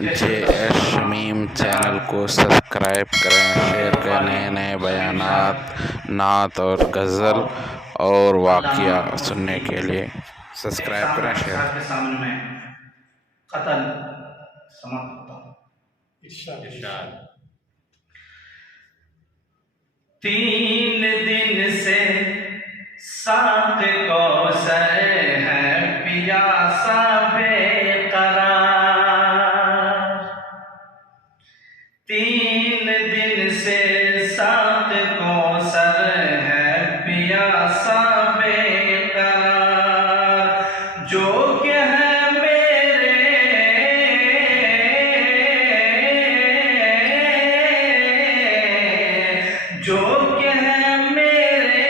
JS Shamim channel को subscribe करें, share करें नए नए बयानात, नात और गज़ल और वाक़िया सुनने के लिए सब्सक्राइब करें, शेयर करें। के सामने में कत्ल समाप्त होता। इरशाद 3 दिन से साथ कौसर है पियासा बेकरार। 3 दिन से साथ कौसर है पियासा बेकरार। जो जो क्या है मेरे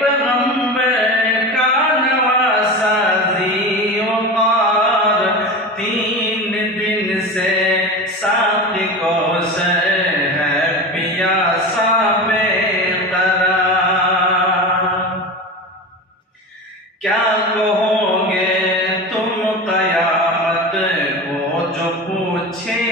पैगंबर का नवासा ज़ी-वक़ार। 3 दिन से साथ कौसर है पियासा बेकरार। क्या कहोगे तुम क़यामत को जो पूछे